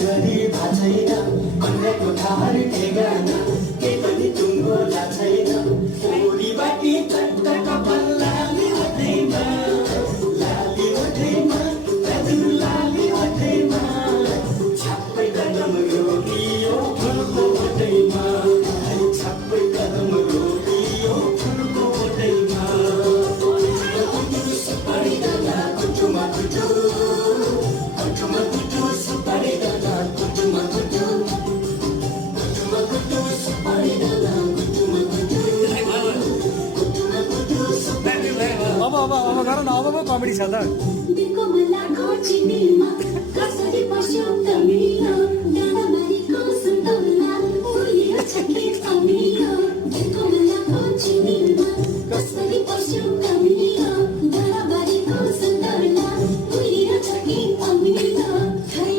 घरि भाछैन अन्यको धार ठेगाना के पनि टुङ्गोला छैन ओरीबाटी कट्ट कपाल लाली ओठैमा दाजु लाली ओठैमा छाप्पै कदम रोकियो फुलको ओठैमा छाप्पै कदम रोकियो फुलको ओठैमा सुपारी दाना कुटुमा कुटु सुपारी दाना कुटुमा कुटु सुपारी दाना कुटुमा कुटु अब गर न अब कमेडी छ त दिनको मलाको चिनीमा